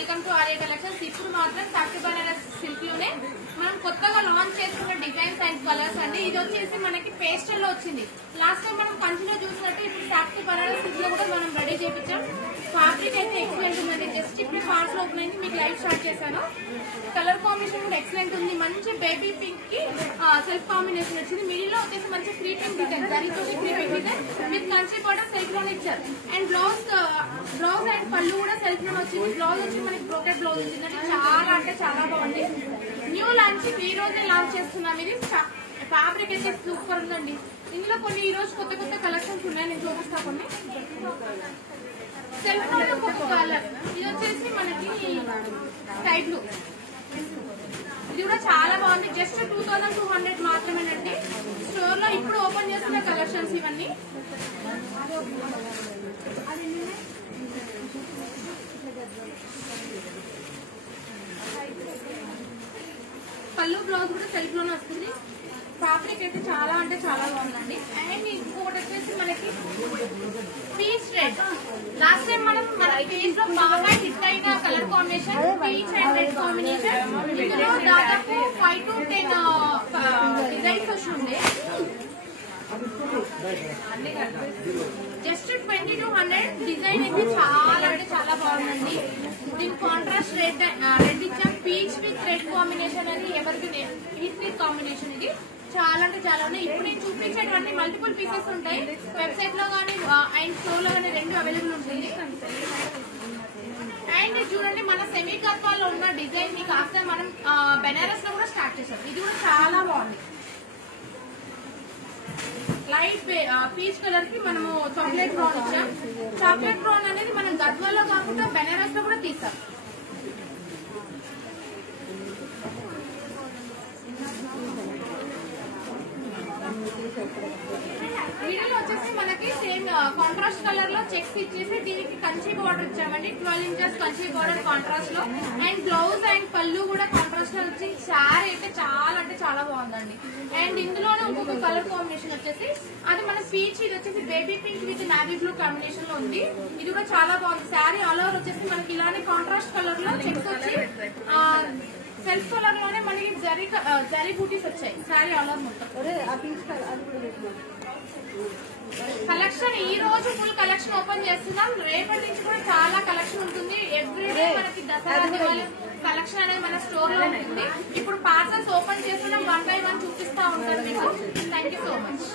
Welcome to Arya collections. ఇప్పుడు మాత్రం soft Banaras silk లోనే మనం కొత్తగా లాంచ్ చేసుకున్న డిజైన్స్ అండ్ కలర్స్ అండి. ఇది వచ్చేసి మనకి పేస్టల్ లో వచ్చింది. లాస్ట్ టైం మనం కంచిలో చూసినట్టు ఇప్పుడు సాఫ్ట్ బనారస్ సిల్క్ లో కూడా మనం రెడీ చేయించాం. ఫ్యాబ్రిక్ అయితే ఎక్సలెంట్ ఉంది. జస్ట్ ఇప్పుడు పార్ట్స్ ఓపెన్ అయింది, మీకు లైవ్ స్టార్ట్ చేశాను. కలర్ కాంబినేషన్ కూడా ఎక్సలెంట్ ఉంది. మంచి బేబీ పింక్ కి సెల్ఫ్ కాంబినేషన్ వచ్చింది. మిడిల్ లో వచ్చేసి మంచి క్రీపింగ్ డిజైన్, దరితో creeping design with Kanchi border self లోనే ఇచ్చారు. అండ్ బ్లౌజ్ అండ్ పళ్ళు కూడా సెల్ఫ్ లోనే వచ్చింది. బ్లౌజ్ వచ్చి మనకి బ్రోకెట్ బ్లౌజ్ వచ్చిందంటే చాలా అంటే చాలా బాగుంది. న్యూ లాంచ్ ఈ రోజే లాంచ్ చేస్తున్నాం. ఇది ఫ్యాబ్రిక్ అయితే సూపర్ ఉందండి. ఇందులో కొన్ని ఈ రోజు కొత్త కొత్త కలెక్షన్స్ ఉన్నాయి, నేను చూపిస్తా కొన్ని. సెల్ఫ్ లో ఒక కలర్, ఇది వచ్చేసి మనకి స్కై బ్లూ. ఇది కూడా చాలా బాగుంది. జస్ట్ 2200 మాత్రమేనండి. స్టోర్ లో ఇప్పుడు ఓపెన్ చేస్తున్న కలెక్షన్స్ ఇవన్నీ. పళ్ళు బ్లౌజ్ కూడా సెల్ఫ్ లోనే వస్తుంది. ఫ్యాబ్రిక్ అయితే చాలా అంటే చాలా బాగుందండి. అండ్ ఇంకొకటి వచ్చేసి మనకి పీచ్ రెడ్. లాస్ట్ టైం మన పేజ్ లో బాగా హిట్ అయిన colour combination peach and red combination. ఇందులో దాదాపు 5 to 10 డిజైన్స్ వస్తుంది. జస్ట్ 2200 డిజైన్ అయితే చాలా అంటే చాలా బాగుందండి. దీని కాంట్రాస్ట్ రెడ్ ఇచ్చాం. పీచ్ విత్ రెడ్ కాంబినేషన్ అని ఎవరికి పీచ్ విత్ కాంబినేషన్. ఇది చాలా అంటే చాలా ఉన్నాయి. ఇప్పుడు నేను చూపించేటువంటి మల్టిపుల్ పీసెస్ ఉంటాయి. వెబ్సైట్ లో కానీ అండ్ స్టోర్ లో కానీ రెండు అవైలబుల్ ఉంటుంది. అండ్ చూడండి, మన సెమీ కర్పాల్లో ఉన్న డిజైన్ ని కాస్త మనం బెనారస్ లో కూడా స్టార్ట్ చేసాం. ఇది కూడా చాలా బాగుంది. లైట్ పీచ్ కలర్ కి మనము చాక్లెట్ బ్రౌన్ ఇచ్చాం. చాక్లెట్ బ్రౌన్ అనేది మనం గద్వాలో కాకుండా బెనారస్ లో కూడా తీసాం. మిడిల్ వచ్చేసి మనకి సేమ్ కాంట్రాస్ట్ కలర్ లో చెక్స్ ఇచ్చేసి దీనికి కంచి బార్డర్ ఇచ్చామండి. 12 ఇంచెస్ కంచి బార్డర్ కాంట్రాస్ట్ లో. అండ్ బ్లౌజ్ అండ్ పళ్ళు కూడా కాంట్రాస్ట్ లో వచ్చి శారీ అయితే చాలా అంటే చాలా బాగుందండి. అండ్ ఇందులోనే ఇంకొక కలర్ కాంబినేషన్ వచ్చేసి అది మన పీచ్, ఇది వచ్చేసి baby pink with navy blue combination లో ఉంది. ఇది కూడా చాలా బాగుంది. శారీ ఆల్ ఓవర్ వచ్చేసి మనకి ఇలానే కాంట్రాస్ట్ కలర్ లో చెక్స్ వచ్చి సెల్ఫ్ కలర్ లోనే మనకి జరీ బూటీస్ వచ్చాయి. శారీ ఆల్ ఓవర్ మొత్తం కలెక్షన్ ఈ రోజు ఫుల్ కలెక్షన్ ఓపెన్ చేస్తున్నాం. రేపటి నుంచి కూడా చాలా కలెక్షన్ ఉంటుంది. ఎవ్రీడే మనకి దసరా దివాళీ కలెక్షన్ అనేది మన స్టోర్ లో ఉంటుంది. ఇప్పుడు పార్సల్స్ ఓపెన్ చేస్తున్నాం, 1 by 1 చూపిస్తా ఉంటారు మీకు. Thank you so much.